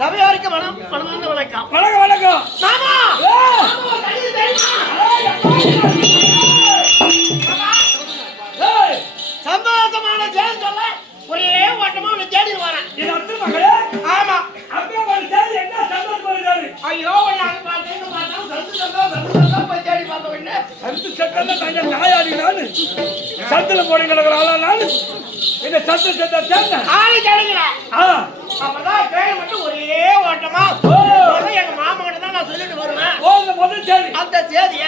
சபையாருக்கு மனமார்ந்த வணக்கம். வணக்கம் வணக்கம் மாமா. சந்தோஷமான செய்தி சொல்ல ஒரே ஓட்டமா உன்னை தேடி வரேன். இது அத்து மகளே. ஆமா. அப்படியே ஒரு செய்தி என்ன சந்தோஷமான செய்தி? ஐயோ நாங்க பார்த்தா போய் தேடி பார்த்த உடனே சந்து சக்கல்ல தங்க நாயாடி நானு சத்துல போடி கிடக்குறாளா நானு இந்த சத்து சத்த தேங்க ஆளு கிடைக்கல. அப்பதான் ட்ரெயின் மட்டும் ஒரே ஓட்டமா எங்க மாமா கிட்ட தான் நான் சொல்லிட்டு வருவேன். ஓ முதல் செய்தி அந்த செய்திய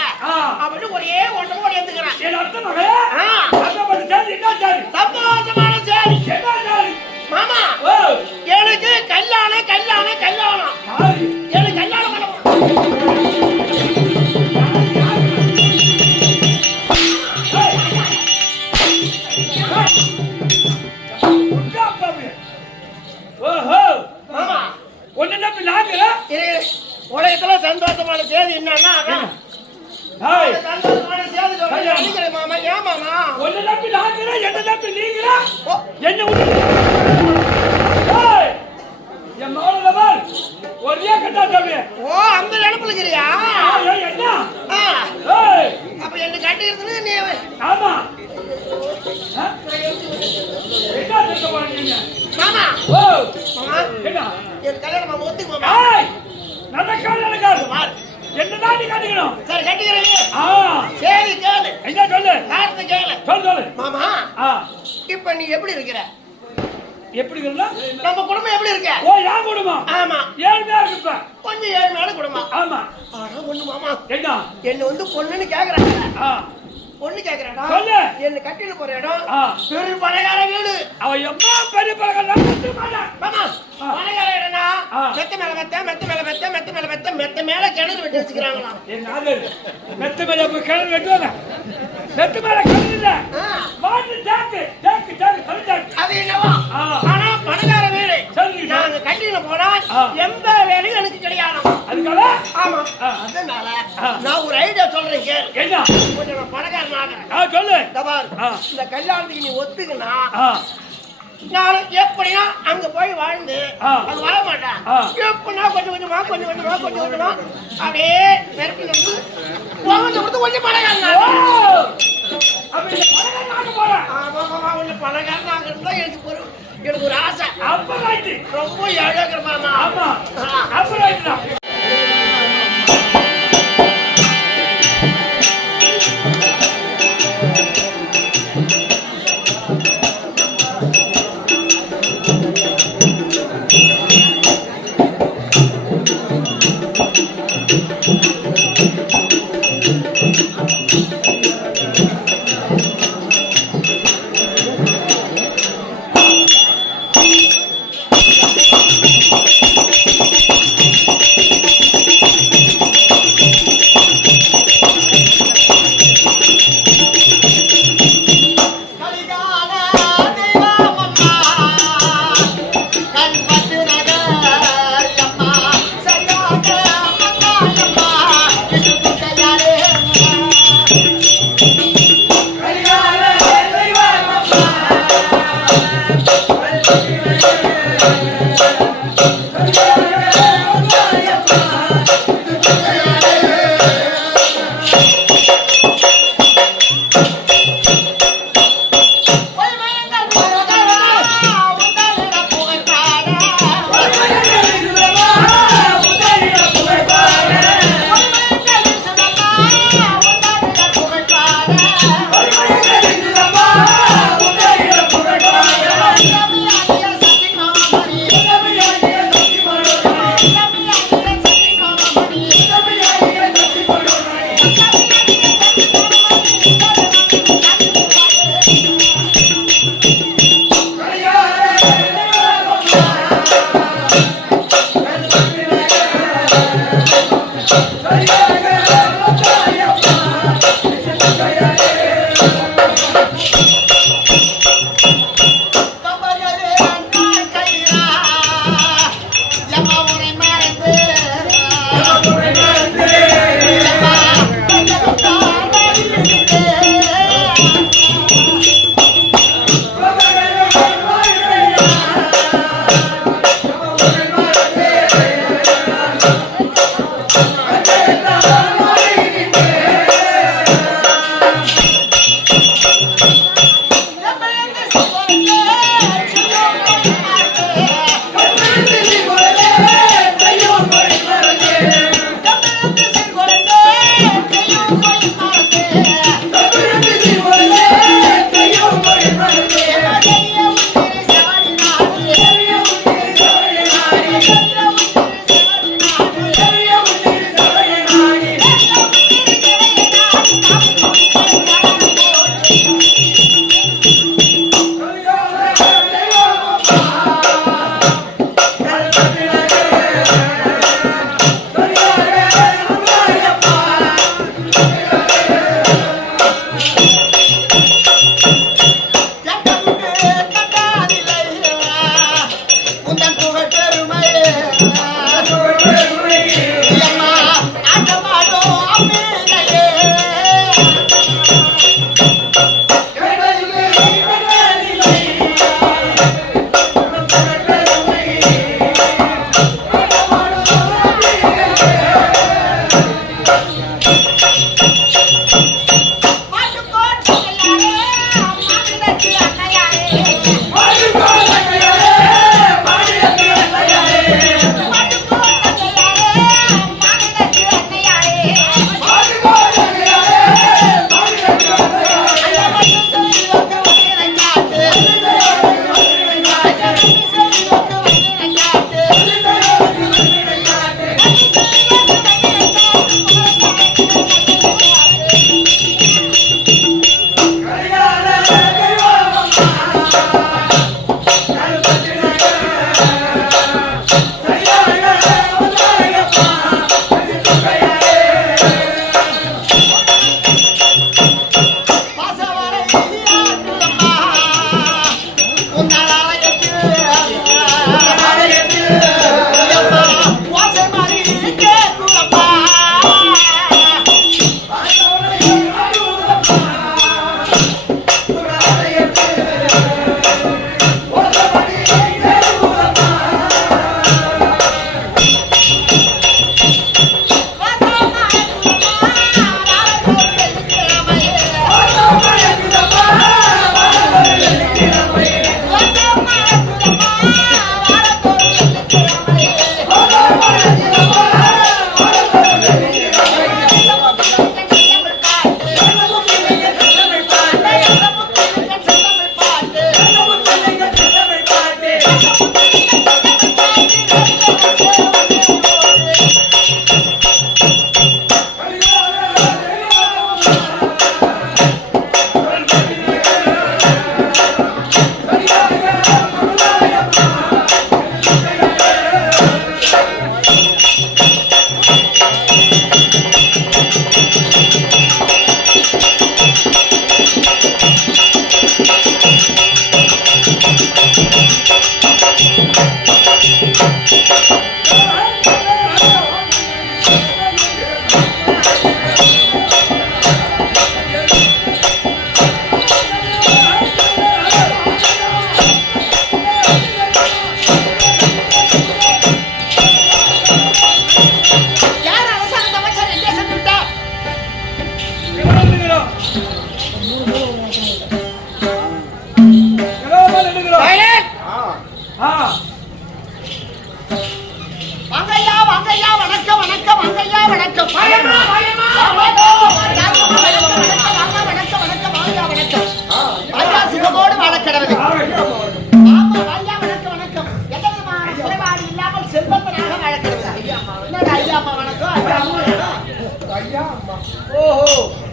அப்படின்னு ஒரே ஓட்டமா ஓடி வந்துக்கிறேன். இது அத்து மகளே. அந்த செய்தி என்ன செய்தி? சந்தோஷமான செய்தி. என்ன செய்தி? மாமா எனக்கு கல்யாணம் கல்யாணம் கல்யாணம் எனக்கு கல்யாணம் பண்ண உலகத்துல சந்தோஷமான செய்தி என்னன்னா சந்தோஷமான செய்தி சொல்றேன் மாமா. ஏன் மாமா ஒன்னு நம்பி நாக்குற என்ன நம்பி நீங்களா என்ன என் மாவளவன் ஒரே கட்டா தம்பி. ஓ அந்த நினைப்புல இருக்கிறியா? என்ன அப்ப என்ன கட்டிக்கிறதுன்னு நீ ஆமா என்ன சொல்ல போறீங்க மாமா? மாமா என்ன என் கல்யாணம் மாமா ஒத்துக்கு மாமா. நடக்காது நடக்காது என்னதான் நீ கட்டிக்கணும். சரி கட்டிக்கிறேன். சரி கேளு. என்ன சொல்லு? காரணத்தை கேளு. சொல்லு மாமா. இப்ப நீ எப்படி இருக்கிற? எப்படி இருந்தா நம்ம குடும்பம் எப்படி இருக்க? ஓ யா குடும்பம். ஆமா ஏழ்மையா இருப்ப. கொஞ்சம் ஏழ்மையான குடும்பம். ஆமா. ஆனா ஒண்ணு மாமா என்ன வந்து பொண்ணுன்னு கேக்குறாங்க. பொண்ணு கேக்குறாடா சொல்லு. என்ன கட்டில போற இடம் பெரிய பணக்கார வீடு. அவ எம்மா பெரிய பணக்கார மாமா பணக்கார இடம்னா மெத்த மேல மெத்த மெத்த மேல மெத்த மெத்த மேல மெத்த மெத்த மேல கிணறு வெட்டி வச்சுக்கிறாங்களாம். என்ன மெத்த மேல கிணறு வெட்டுவாங்க. மெத்த மேல கிணறு இல்ல மாட்டு ஜாக்கு ஜாக்கு ஜாக்கு சொல்லிட்டாங்க. அது என்னவா? ஆனா பணக்கார வீடு. நாங்க கட்டில போனா எந்த வேலையும் எனக்கு கிடையாது. அதுக்காக ஆமா அதனால நான் ஒரு ஐடியா சொல்றேன் கேளு. என்ன? கொஞ்சம் பணக்காரன் ஆகிறேன். சொல்லு. இந்த கல்யாணத்துக்கு நீ ஒத்துக்குனா நானும் எப்படின்னா அங்க போய் வாழ்ந்து அது வாழ மாட்டேன். எப்படின்னா கொஞ்சம் கொஞ்சமா அப்படியே விரட்டி வந்து கொஞ்சம் பணக்காரன். கொஞ்சம் பணக்காரன் இருந்தா எனக்கு ஒரு ஆசை. ரொம்ப ஏழைக்கிறமா.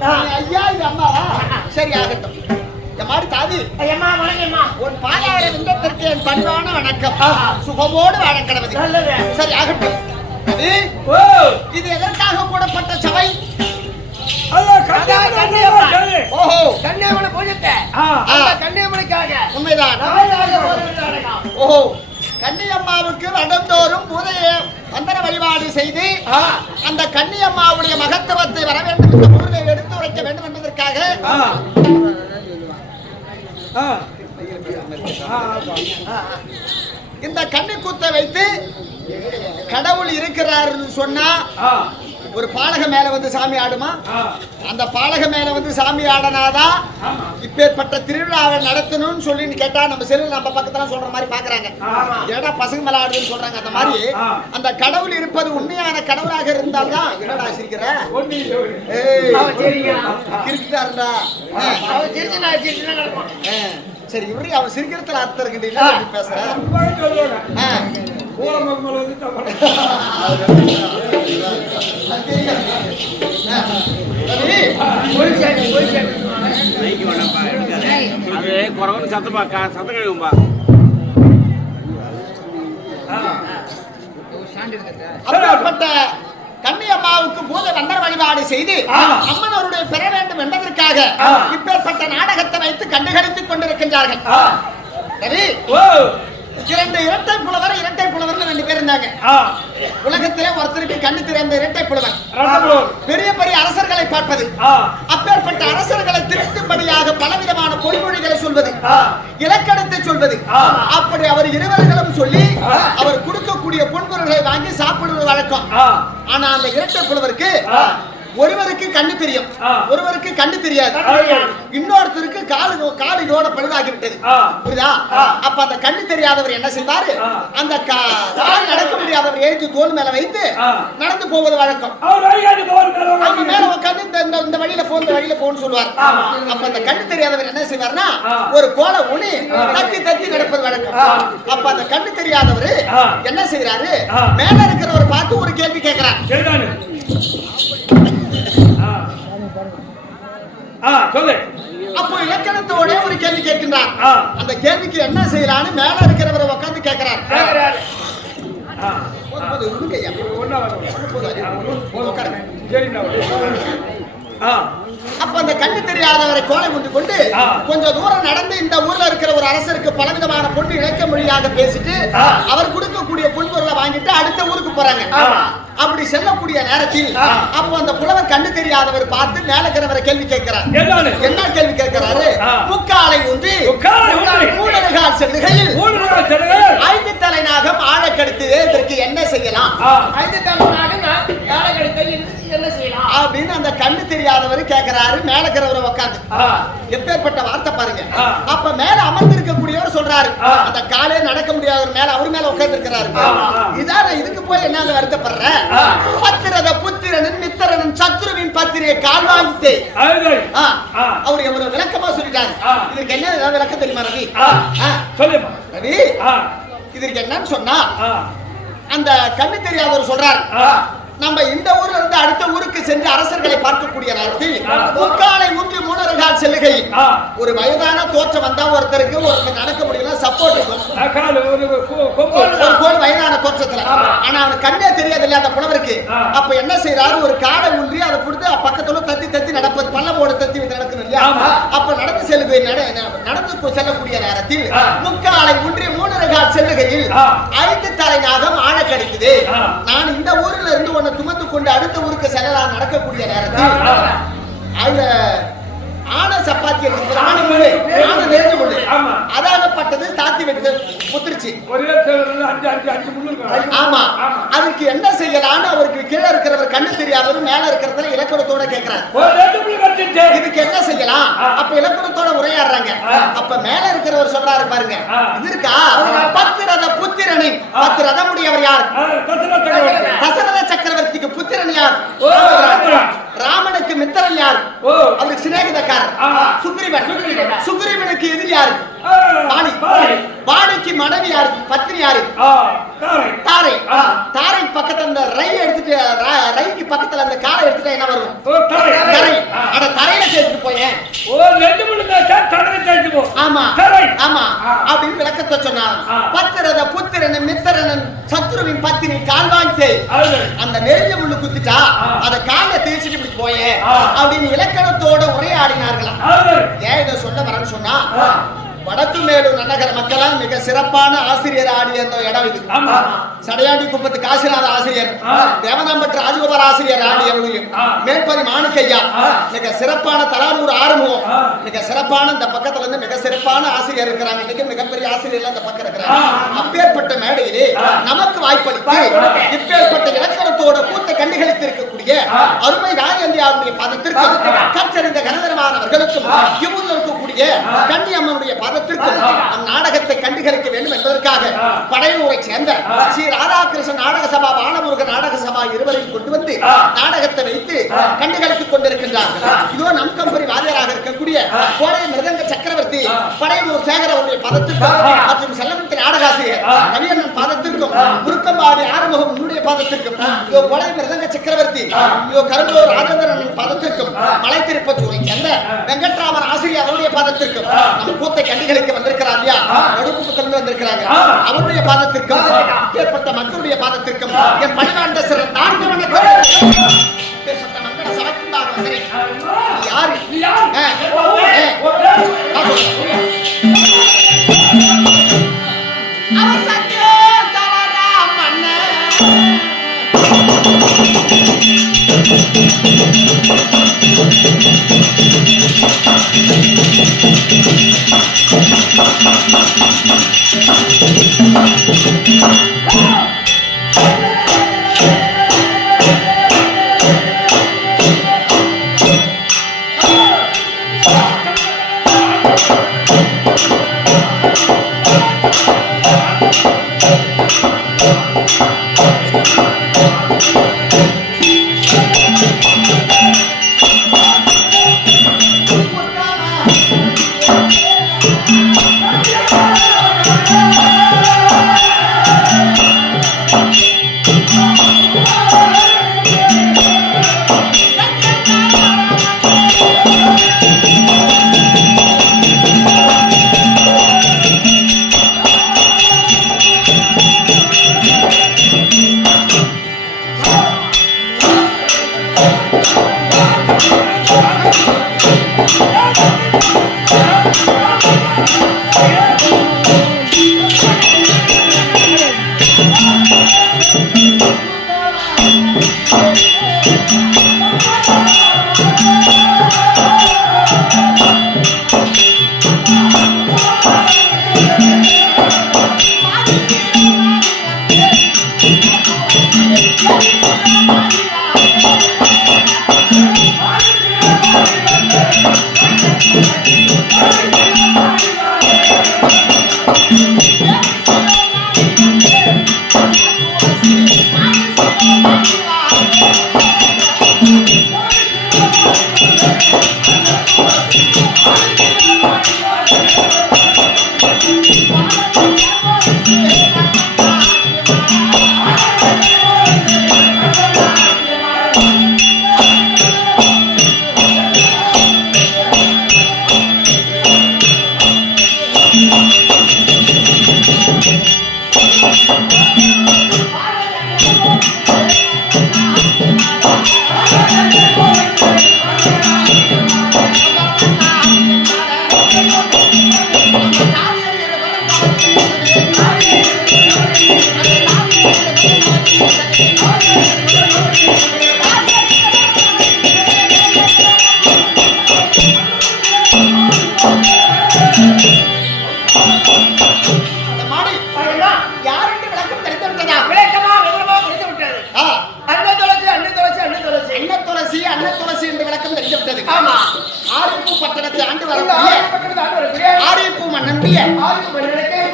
ஐயா இது அம்மாவா? சரி ஆகட்டும். எம்மாடி தாதி, ஐயம்மா வணக்கம்மா. உன் பாதார விந்தத்திற்கு என் பண்பான வணக்கம். சுகமோடு வாழ கடவுள். நல்லது. சரி ஆகட்டும். அது இது எதற்காக கூடப்பட்ட சபை? ஓஹோ, கன்னியாகுமரி பூஜத்தை கன்னியாகுமரிக்காக உண்மைதான். ஓஹோ, கன்னியம்மாவுக்கு வருடந்தோறும் பூதைய வந்தன வழிபாடு செய்து அந்த கன்னியம்மாவுடைய மகத்துவத்தை வர வேண்டும் என்ற ஊரை எடுத்து உரைக்க வேண்டும் என்பதற்காக இந்த கன்னி கூத்தை வைத்து கடவுள் இருக்கிறாருன்னு சொன்னா ஒரு பாலக மேல வந்து சாமி ஆடுமா? அந்த பாலக மேல வந்து சாமி ஆடனாதான் இப்பேற்பட்ட திருவிழாவை நடத்தணும்னு சொல்லி கேட்டா நம்ம செல்லுல நம்ம பக்கத்துல சொல்ற மாதிரி பாக்குறாங்க. ஏடா பசங்க மேல ஆடுதுன்னு சொல்றாங்க. அந்த மாதிரி அந்த கடவுள் இருப்பது உண்மையான கடவுளாக இருந்தால்தான் என்னடா சிரிக்கிற? கிரிக்கிட்டாருடா. சரி இவரு அவன் சிரிக்கிறதுல அர்த்தம் இருக்குன்னு பேசுற. அது குறவன் சத்தப்பா சத்தம் கழுவும்பா. அப்படிப்பட்ட கன்னியம்மாவுக்கு பூத வந்தர வழிபாடு செய்து அம்மனவருடைய பெற வேண்டும் என்பதற்காக இப்பேற்பட்ட நாடகத்தை வைத்து கண்டுகளித்துக் கொண்டிருக்கின்றார்கள். இரட்டை புலவர் ரெண்டு பேர் இருந்தாங்க. உலகத்திலே ஒருத்தருக்கு கண்ணு திறந்த இரட்டை புலவர். பெரிய பெரிய அரசர்களை பார்ப்பது, அப்பேற்பட்ட அரசர்களை திருட்டும்படியாக பலவிதமான பொய்மொழிகளை சொல்வது, இலக்கணத்தை சொல்வது, அப்படி அவர் இருவர்களும் சொல்லி அவர் கொடுக்கக்கூடிய பொன்பொருள்களை வாங்கி சாப்பிடுவது வழக்கம். ஆனா அந்த இரட்டை புலவருக்கு ஒருவருக்கு கண்ணு தெரியும், ஒருவருக்கு கண்ணு தெரியாது. இன்னொருத்தருக்கு காலு இதோட பழுதாகிவிட்டது. புரியுதா? அப்ப அந்த கண்ணு தெரியாதவர் என்ன செய்வாரு? அந்த கால் நடக்க முடியாதவர் எழுதி தோல் மேல வைத்து நடந்து போவது வழக்கம். அவங்க மேல உட்காந்து இந்த வழியில போ, இந்த வழியில போன்னு சொல்லுவார். அப்ப அந்த கண்ணு தெரியாதவர் என்ன செய்வார்னா ஒரு கோலை ஊனி தத்தி தத்தி நடப்பது வழக்கம். அப்ப அந்த கண்ணு தெரியாதவர் என்ன செய்யறாரு? மேல இருக்கிறவர் பார்த்து ஒரு கேள்வி கேட்கிறார். அப்போ இலக்கணத்தோட ஒரு கேள்வி கேட்கின்றார். அந்த கேள்விக்கு என்ன செய்யலான்னு மேல இருக்கிறவரை உட்கார்ந்து கேட்கிறார். அப்ப அந்த கண்ணு தெரியாதவரை கோலை கொண்டு கொண்டு கொஞ்சம் தூரம் நடந்து இந்த ஊர்ல இருக்கிற ஒரு அரசருக்கு பலவிதமான பொண்ணு இழைக்க மொழியாக பேசிட்டு அவர் கொடுக்கக்கூடிய பொன்பொருளை வாங்கிட்டு அடுத்த ஊருக்கு போறாங்க. அப்படி செல்லக்கூடிய நேரத்தில் அப்போ அந்த புலவர் கண்ணு தெரியாதவர் பார்த்து மேல இருக்கிறவரை கேள்வி கேட்கிறார். என்ன கேள்வி கேட்கிறாரு? முக்காலை ஊன்றி மூடர்கள் செல்லுகையில் 5 தலை நாகம் ஆழக்கடுத்து இதற்கு என்ன செய்யலாம்? 5 தலை நாகம் ஆழக்கடுத்து என்ன செய்யலாம் அப்படின்னு அந்த கண்ணு தெரியாதவர் கேட்கிறாரு. மேல இருக்கிறவரை உட்காந்து எப்பேற்பட்ட வார்த்தை பாருங்க. அப்ப மேல அமர்ந்து இருக்கக்கூடியவர் சொல்றாரு, அந்த காலே நடக்க முடியாதவர் மேல அவர் மேல உட்கார்ந்து இருக்கிறாரு. இதான் இதுக்கு போய் என்ன வருத்தப்படுற? பத்திரத புத்திரனின் மித்திரனின் சத்ருவின் பத்திரியை கால் வாங்கிட்டே அவர் எவ்வளவு விளக்கமா சொல்லிட்டாரு. இதுக்கு என்ன விளக்கம் தெரியுமா ரவி? ரவி இதற்கு என்னன்னு சொன்னா அந்த கண்ணு தெரியாதவர் சொல்றாரு, நம்ம இந்த ஊர்ல இருந்து அடுத்த ஊருக்கு சென்று அரசர்களை பார்க்கக்கூடிய நேரத்தில் முக்காலை ஊற்றி மூணர்கள் செல்லுகை ஒரு வயதான தோற்றம் வந்தா ஒருத்தருக்கு நடக்க முடியல சப்போர்ட் இருக்கும். வயதான தோற்றத்துல ஆனா அவனுக்கு கண்ணே தெரியாது இல்லையா அந்த புலவருக்கு. அப்ப என்ன செய்யறாரு? ஒரு காடை ஊன்றி அதை கொடுத்து பக்கத்துல தத்தி தத்தி நடப்பது, பள்ளமோடு தத்தி நடக்கணும் இல்லையா? அப்ப நடந்து செல்லுகை நடந்து செல்லக்கூடிய நேரத்தில் முக்காலை ஊன்றி மூணர்கள் செல்லுகையில் 5 தலை நாகம் ஆழ கிடைக்குது. நான் இந்த ஊர்ல இருந்து சுமந்து கொண்டு அடுத்த ஊருக்கு செல்லலாம் நடக்கக்கூடிய நேரத்தில் அதுல ஆன சப்பாத்தி அதாகப்பட்டது தாத்தி விட்டு முத்திருச்சு. ஆமா, அதுக்கு என்ன செய்யலான்னு அவருக்கு கீழே இருக்கிறவர் கண்ணு தெரியாதவர் மேல இருக்கிறதுல இலக்கணத்தோட கேட்கிறார், இதுக்கு என்ன செய்யலாம்? அப்ப இலக்கணத்தோட உரையாடுறாங்க. அப்ப மேல இருக்கிறவர் சொல்றாரு பாருங்க, இது இருக்கா? 10 ரத புத்திரனின் 10 ரதமுடையவர் யார்? தசரத சக்கரவர்த்திக்கு புத்திரன் யார்? ராமனுக்கு மித்திரன் யார்? அவருக்கு சிநேகிதக்காரர் சுக்ரீவன். சுக்ரீவனுக்கு எதிரி யாரு? வாணி. வாணிக்கு மனைவி யாரு? பத்னி யாரு? தாரை. தாரை பக்கத்துல அந்த ரை எடுத்துட்டு ரைக்கு பக்கத்துல அந்த காலை எடுத்துட்டா என்ன வரும்? தரை. தரை. அட தரையில சேர்த்துட்டு போயேன். ஓ ரெண்டு முள்ளு தரையில சேர்த்து போ. ஆமா தரை. ஆமா அப்படின்னு விளக்கத்தை சொன்னான். பத்திரத புத்திரன் மித்திரன் சத்ருவின் பத்தினி கால்வாய்த்தே அந்த நெருங்கிய முள்ளு குத்திட்டா அத காலை தேய்ச்சிட்டு இப்படி போயே அப்படின்னு இலக்கணத்தோட உரையாடினார்களாம். ஏன் இதை சொல்ல வரேன்னு சொன்னா வடக்கு மேலூர் நகர மக்களால் மிக சிறப்பான ஆசிரியர் ஆடிய அந்த இடம் இது. சடையாண்டி குப்பத்து காசிநாத ஆசிரியர், தேவதாம்பட்டு ராஜகோபால் ஆசிரியர் ஆடியவர்களையும் மேற்பதி மாணிக்கையா மிக சிறப்பான தலானூர் ஆறுமுகம் மிக சிறப்பான இந்த பக்கத்துல இருந்து மிக சிறப்பான ஆசிரியர் இருக்கிறாங்க. இன்னைக்கு மிகப்பெரிய ஆசிரியர் அந்த பக்கம் இருக்கிறாங்க. அப்பேற்பட்ட மேடையிலே நமக்கு வாய்ப்பளித்து இப்பேற்பட்ட இலக்கணத்தோட கூத்த கண்டுகளித்து இருக்கக்கூடிய அருமை ராஜேந்தியாவுடைய பதத்திற்கும் கற்றறிந்த கனதரமானவர்களுக்கும் இவங்க இருக்கக்கூடிய கண்ணி அம்மனுடைய பதத்திற்கும் நம் நாடகத்தை கண்டுகளிக்க வேண்டும் என்பதற்காக படையூரை சேர்ந்த ஸ்ரீ ராதாகிருஷ்ணன் நாடக சபா வானமுருக நாடக சபா இருவரையும் கொண்டு வந்து நாடகத்தை வைத்து கண்டுகளித்துக் கொண்டிருக்கின்றார்கள். இதோ நம் கம்பெனி வாதியராக இருக்கக்கூடிய கோடை மிருதங்க சக்கரவர்த்தி படையூர் சேகர் அவருடைய பதத்திற்கும் மற்றும் செல்லமுத்து நாடகாசிரியர் கவியண்ணன் பாதத்திற்கும் முருக்கம்பாடி ஆறுமுகம் உன்னுடைய பாதத்திற்கும் இதோ கோடை மிருதங்க சக்கரவர்த்தி இதோ கரும்பூர் ராஜேந்திரன் பாதத்திற்கும் மலை திருப்பத்தூரை சேர்ந்த வெங்கட்ராமன் ஆசிரியர் அவருடைய பாதத்திற்கும் நம்ம கூத்தை கண்டுகளிக்க வந்திருக்கிறார் இல்லையா, நடுக்குப்பத்திலிருந்து வந்திருக்கிறாங்க. அவருடைய பாதத்திற்கும் ஏற்பட்ட மக்களுடைய பாதத்திற்கும் என் பணிவாண்ட சிறந்த நான்கு வணக்கம். மங்கள சமத்துமாக வந்தேன். யாரு அவர் சத்தியம் தவறா மன்ன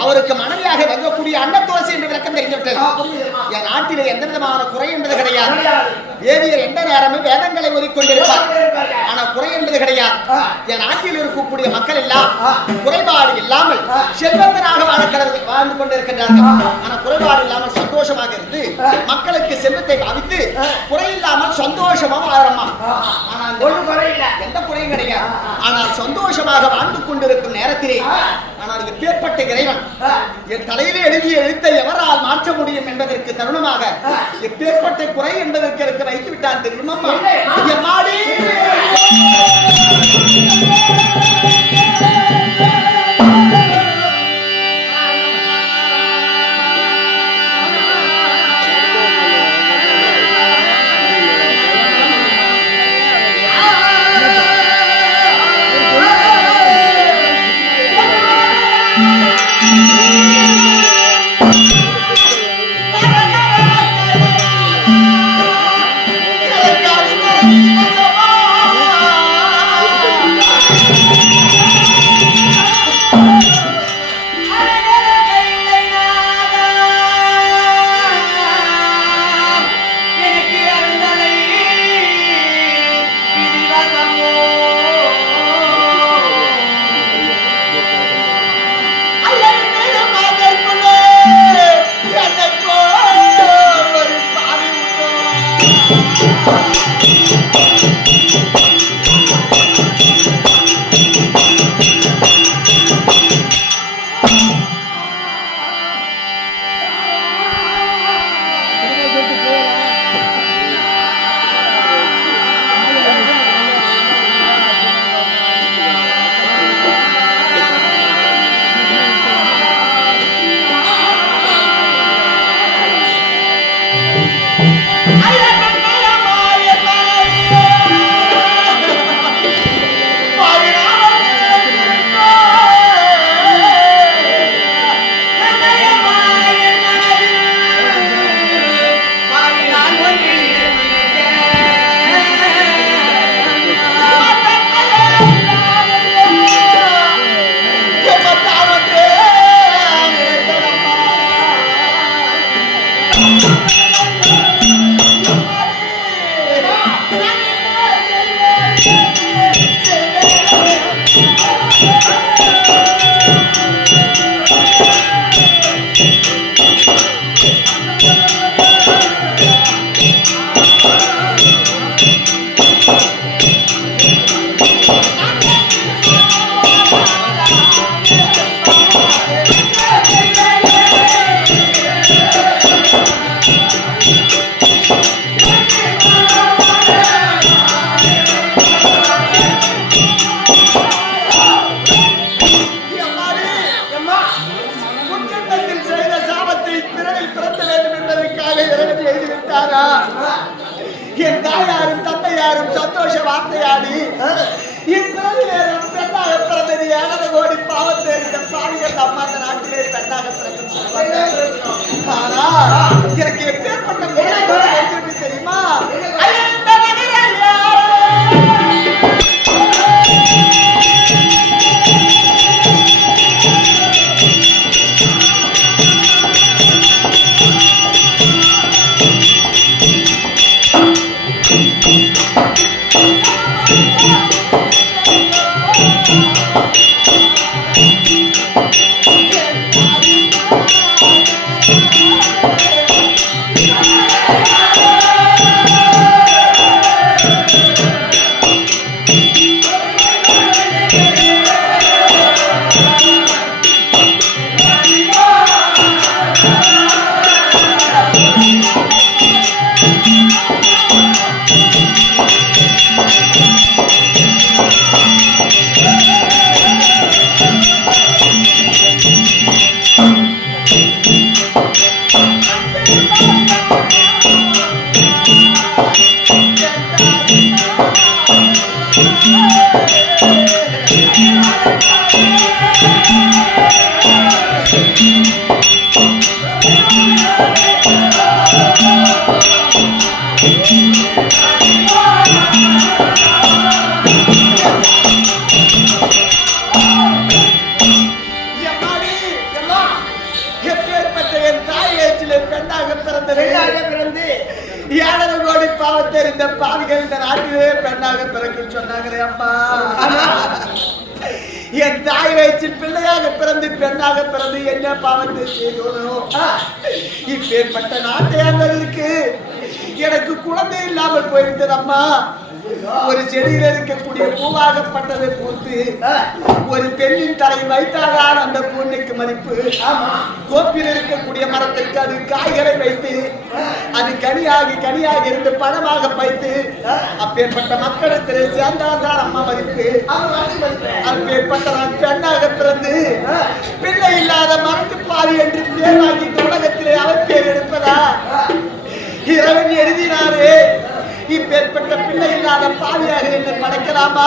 அவருக்கு மனைவியாக வங்கக்கூடிய அன்னத்துளசி என்று விளக்கம் தெரிந்துவிட்டது. என் நாட்டிலே எந்த விதமான குறை என்பது கிடையாது. தேவியர் எந்த நேரமும் வேதங்களை ஓதிக்கொண்டிருப்பார். ஆனா குறை என்பது கிடையாது. என் நாட்டில் இருக்கக்கூடிய மக்கள் எல்லாம் குறைபாடு இல்லாமல் செல்வந்தராக வாழ்ந்து கொண்டிருக்கின்றார்கள். ஆனா குறைபாடு இல்லாமல் சந்தோஷமாக இருந்து மக்களுக்கு செல்வத்தை பாவித்து குறையில்லாமல் சந்தோஷமா வாழறோமா. ஆனா ஒன்றும் குறையில்லை, எந்த குறையும் கிடையாது. ஆனால் சந்தோஷமாக வாழ்ந்து கொண்டிருக்கும் நேரத்திலே ஆனால் எப்பேற்பட்ட இறைவன் என் தலையிலே எழுதிய எழுத்தை எவரால் மாற்ற முடியும் என்பதற்கு தருணமாக எப்பேற்பட்ட குறை என்பதற்கு எனக்கு வைத்து விட்டான் தெரியுமா. எம்மாடி என் தாயாரும் தந்தையாரும் சந்தோஷ வார்த்தையாடி பிறந்தது 7 கோடி பாவத்தை பாவிகள் அம்மா அந்த நாட்டிலே பெண்ணாக பிறக்கும். ஆனா எனக்கு எப்பேற்பட்ட தெரியுமா. பாவத்தை இந்த பாவிகள் இந்த நாட்டிலே பெண்ணாக பிறக்க சொன்னாங்களே அம்மா. என் தாய் வயிற்றில் பிள்ளையாக பிறந்து பெண்ணாக பிறந்து என்ன பாவத்தை செய்தோனோ இப்பேற்பட்ட நாட்டை அந்தருக்கு எனக்கு குழந்தை இல்லாமல் போயிருந்தது அம்மா. ஒரு செடியில் இருக்கக்கூடிய பூவாகப்பட்டதை பூத்து ஒரு பெண்ணின் தலை வைத்தால்தான் அந்த பூனைக்கு மதிப்பு. கோப்பில் இருக்கக்கூடிய மரத்திற்கு அது காய்களை வைத்து அது கனியாக இருந்து பழமாக பைத்து அப்பேற்பட்ட மக்களிடத்திலே சேர்ந்தால்தான் அம்மா மதிப்பு. அப்பேற்பட்ட நான் பெண்ணாக பிறந்து பிள்ளை இல்லாத மரத்து பாவி என்று பேராகி உலகத்திலே அவர் பேர் எடுப்பதா இரவன் எழுதினாரே. இப்பேற்பட்ட பிள்ளை இல்லாத பாவியாக என்னை படைக்கலாமா?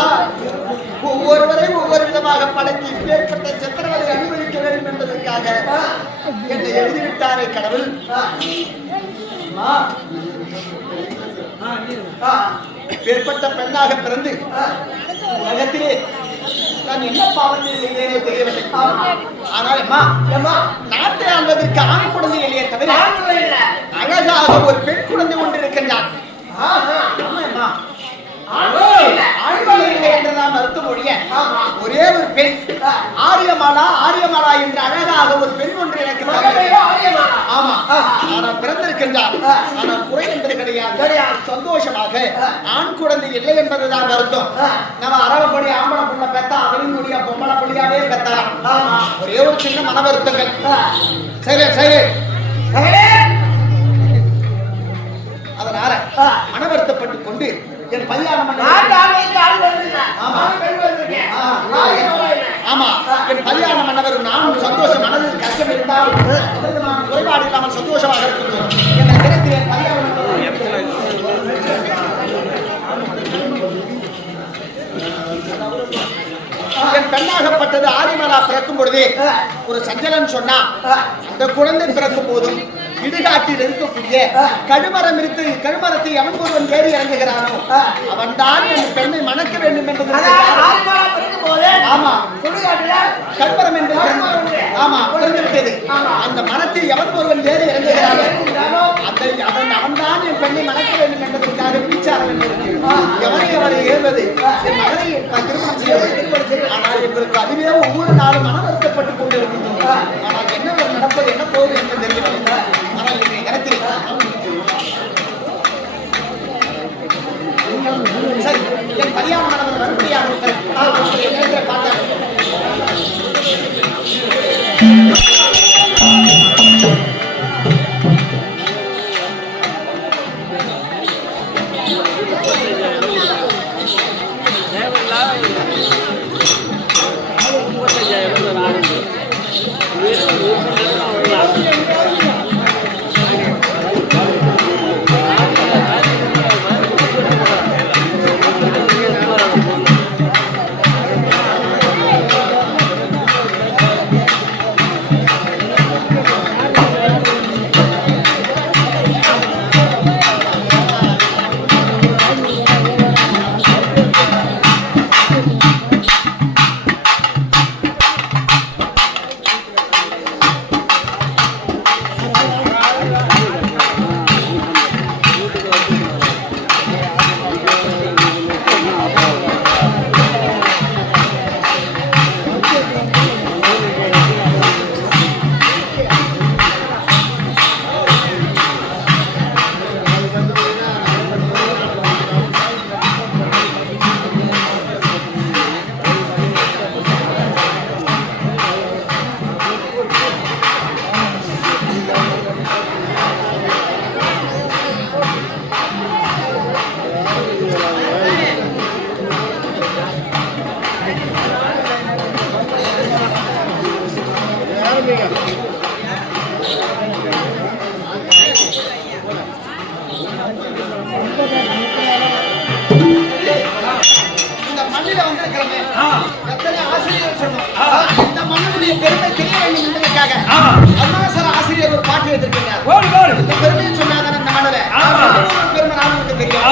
ஒவ்வொருவரையும் ஒவ்வொரு விதமாக படைத்து இப்பேற்பட்ட சித்திரவதை அனுபவிக்க வேண்டும் என்பதற்காக என்னை எழுதிவிட்டாரே கடவுள். இப்பேற்பட்ட பெண்ணாக பிறந்து உலகத்திலே நான் என்ன பாவத்தை செய்தேனே தெரியவில்லை. ஆனால் நாட்டை ஆள்வதற்கு ஆண் குழந்தை இல்லையே தவிர அழகாக ஒரு பெண் குழந்தை ஒன்று இருக்கின்றான். ஒரே ஒரு பெண் ஆரியமாலா என்று அழகாக ஒரு பெண் ஒன்று எனக்கு ஆமா பிறந்திருக்கின்றார். ஆனால் குறை என்பது கிடையாது. சந்தோஷமாக ஆண் குழந்தை இல்லை என்பதுதான் அர்த்தம். நம்ம அரவப்படி ஆம்பளை புள்ள பெத்தா அவரின் முடியா பொம்பளை புள்ளியாவே பெத்தலாம். ஒரே ஒரு சின்ன மன வருத்தங்கள். சரி அதனால மனவருத்தப்பட்டு கொண்டு என் கல்யாணம் மன்னவர் நான் சந்தோஷம் மனதில் கஷ்டம் இருந்தால் குறைபாடு இல்லாமல் சந்தோஷமாக இருக்கிறோம். என் தினத்தில் என் பெண்ணாகப்பட்டது ஆரியமலா பிறக்கும் பொழுதே ஒரு சஞ்சலன் சொன்னா அந்த குழந்தை பிறக்கும் போதும் இடுகாட்டில் இருக்கக்கூடிய கழுமரத்தை அவன் ஒருவன் ஏறி இறங்குகிறானோ அவன் தான் என் பெண்ணை மணக்க வேண்டும் என்பது. ஆமா கழுமரம் என்பது ஆமா பிறந்துவிட்டது. அந்த மரத்தில் எவன் ஒருவன் ஏறி இறங்குகிறானோ அவன் தான் என் பெண்ணை மணக்க வேண்டும் என்பதற்காக விசாரம் எவனை ஏறுவது என் மகனை திருமணம் செய்ய. ஆனால் எங்களுக்கு அதுவே ஒவ்வொரு நாளும் மன வருத்தப்பட்டு கொண்டிருக்கின்றோம். ஆனால் என்ன நடப்பது என்ன போகுது என்று தெரியவில்லை. ஆனால் இன்றைய நேரத்தில் சரி என் கல்யாணமானவர் வரும்படியாக பார்த்தார். பெருமை தெரிய வேண்டும் என்பதற்காக அருணாசல ஆசிரியர் ஒரு பாட்டு எழுதியிருக்கிறார். இந்த பெருமையை சொன்னாங்க இந்த மண்ணில் பெருமை நானும் தெரியும்.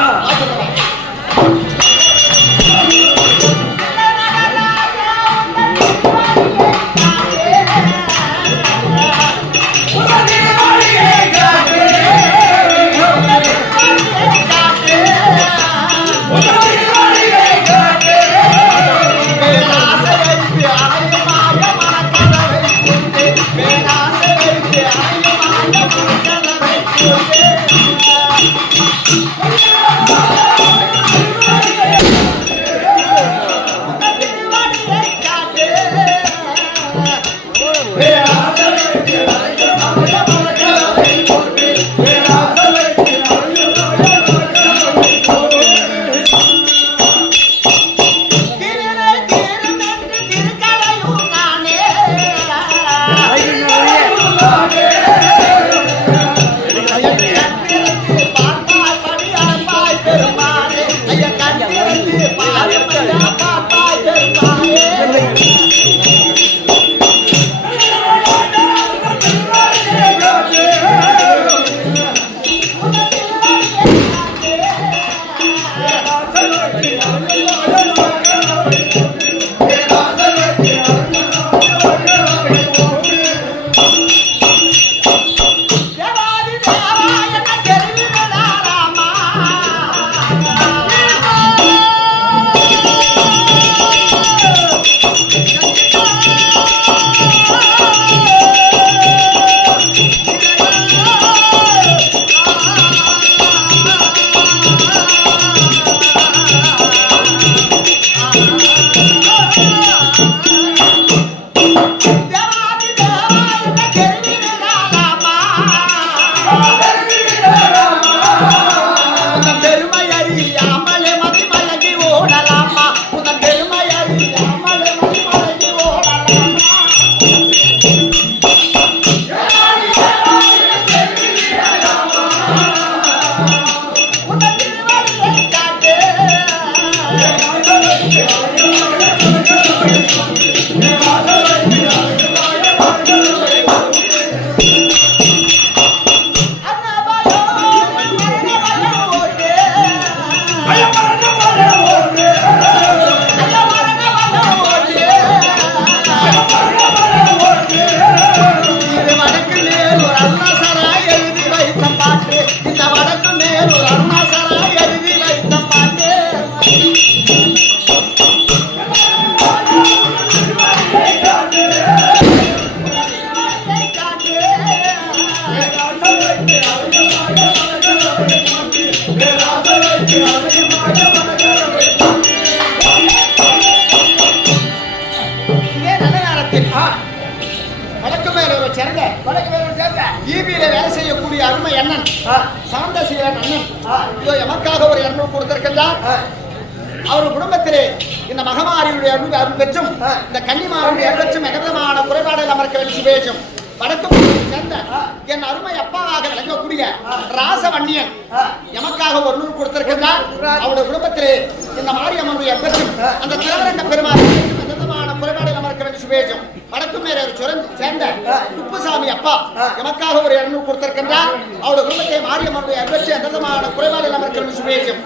வேலை செய்யக்கூடிய அருமை அண்ணன் சாந்த சீரன் அண்ணன் இதோ எமக்காக ஒரு 200 கொடுத்திருக்கின்றார். அவர் குடும்பத்திலே இந்த மகமாரியுடைய அருள் பெற்றும் இந்த கன்னிமாருடைய அருள் பெற்றும் எகவிதமான குறைபாடுகள் அமர்க்க வேண்டிய சுபேஷம் வடக்கும் சேர்ந்த என் அருமை அப்பாவாக விளங்கக்கூடிய ராசவன்னியன் எமக்காக ஒரு 100 கொடுத்திருக்கின்றார். அவருடைய குடும்பத்திலே இந்த மாரியம்மனுடைய பெற்றும் அந்த திருவரங்க பெருமாள் எகவிதமான குறைபாடுகள் அமர்க்க வேண்டிய சுபேஷம் வடக்கும் மேலே சேர்ந்த குப்புசாமி அப்பா எமக்காக ஒரு 200 கொடுத்திருக்கின்றார். அவருடைய குடும்பத்தை மாரியம்மனுடைய பெற்று எகவிதமான குறைபாடுகள் அமர்க்க வேண்டிய சுபேஷம்.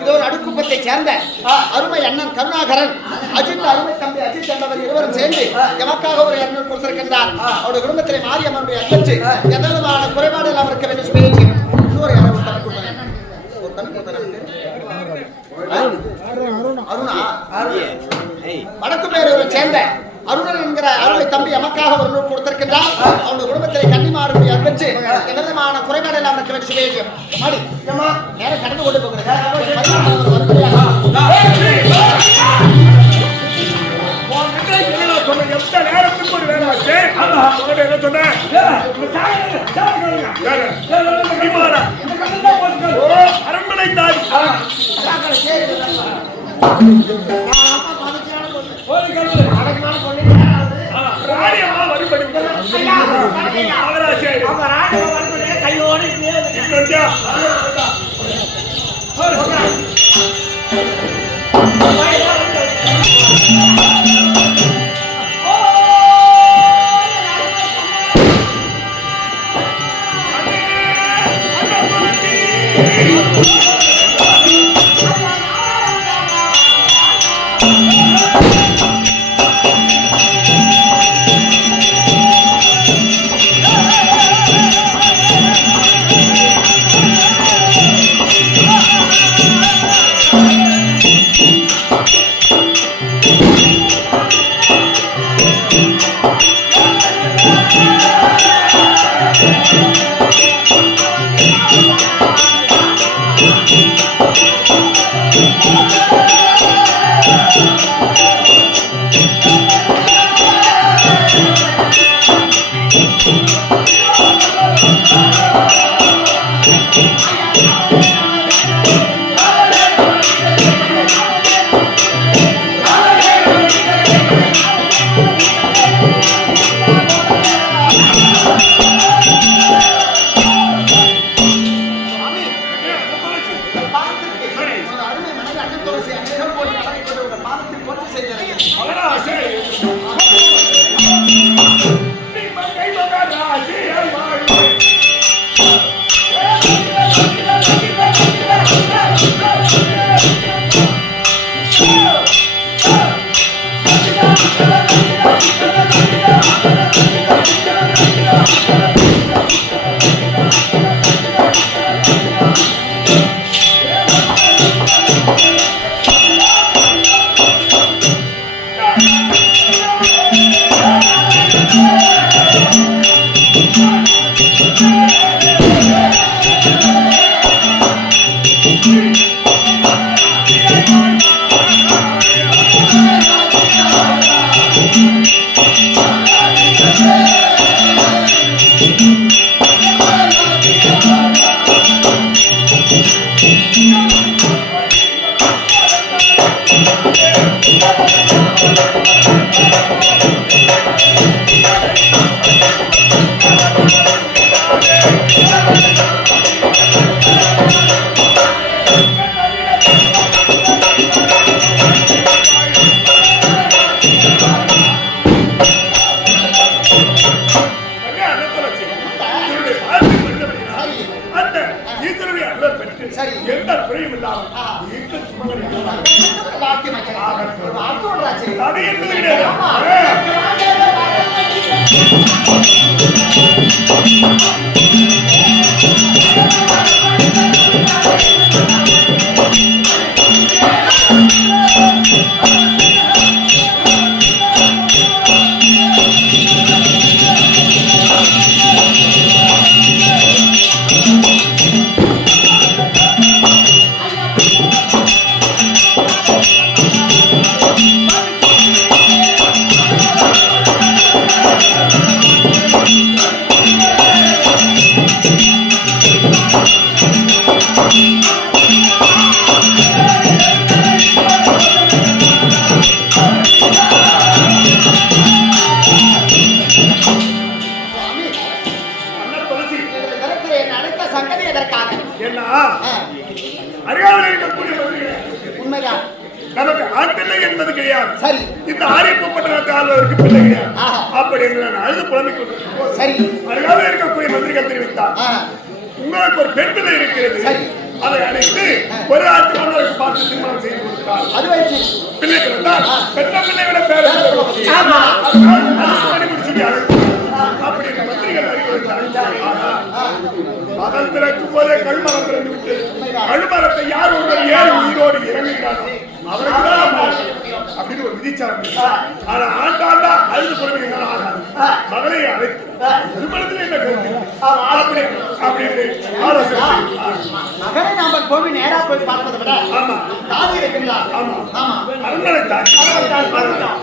இது ஒரு அடுக்குப்பத்தை சேர்ந்த அருமை அண்ணன் கருணாகரன் அஜித் அருமை தம்பி அஜித் என்பவர் இருவரும் சேர்ந்து எமக்காக ஒரு 200 கொடுத்திருக்கின்றார். அவருடைய குடும்பத்திலே மாரியம்மனுடைய அன்பு எந்தவிதமான குறைபாடுகள் அவருக்கு வேண்டும் சொல்லியிருக்கிறேன். இன்னொரு அருணா வடக்கு பேரூரை சேர்ந்த அருணன் என்கிற அருமை தம்பி எமக்காக ஒரு 100 கொடுத்திருக்கின்றார். அவனுடைய குடும்பத்திலே கன்னிமாருடைய அன்பு எந்தவிதமான குறைபாடுகள் அவருக்கு வேண்டும் சொல்லியிருக்கிறேன். நேரம் கடந்து கொண்டு போகிறேன். அரண்மனை தாய் கையோடு நமக்கு ஆண் பிள்ளை என்பது கிடையாது. சரி. இந்த ஆரியப்பட்ட பிள்ளை கிடையாது. அப்படி நான் அழுது புலம்பிக் கொண்டிருக்கிறேன். சரி. அருகாமல் இருக்கக்கூடிய மந்திரிகள் தெரிவித்தார், உங்களுக்கு ஒரு பெண் பிள்ளை இருக்கிறது. அதை அழைத்து ஒரு ஆட்சி மன்னருக்கு பார்த்து திருமணம் செய்து கொடுத்தார். பிள்ளை பிறந்தால் பெற்ற பிள்ளை விட பேர அப்படி மந்திரிகள் அறிவுறுத்தார். மதம் பிறக்கும் போதே கழுமரம் பிறந்து விட்டு கழுமரத்தை யார் ஒருவர் ஏன் உயிரோடு இறங்குகிறாரோ அவருக்குதான் அப்படின்னு ஒரு விதிச்சாங்க. ஆனா ஆண்டாண்டா அழுது பொறுமைகள் ஆகாது. மகளை அழைத்து திருமணத்தில் என்ன கருத்து அப்படி அப்படின்னு ஆலோசனை மகனை நாம போய் நேரா போய் பார்ப்பதை விட ஆமா தாதி இருக்கிறார். ஆமா ஆமா அரண்மனை தாய்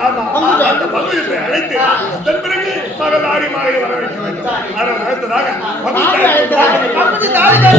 ஆமா அந்த பகுதியை அழைத்து அதன் பிறகு மகள் ஆடி மாலை வர வைக்க வேண்டும். ஆனால் அடுத்ததாக பகுதி தாய்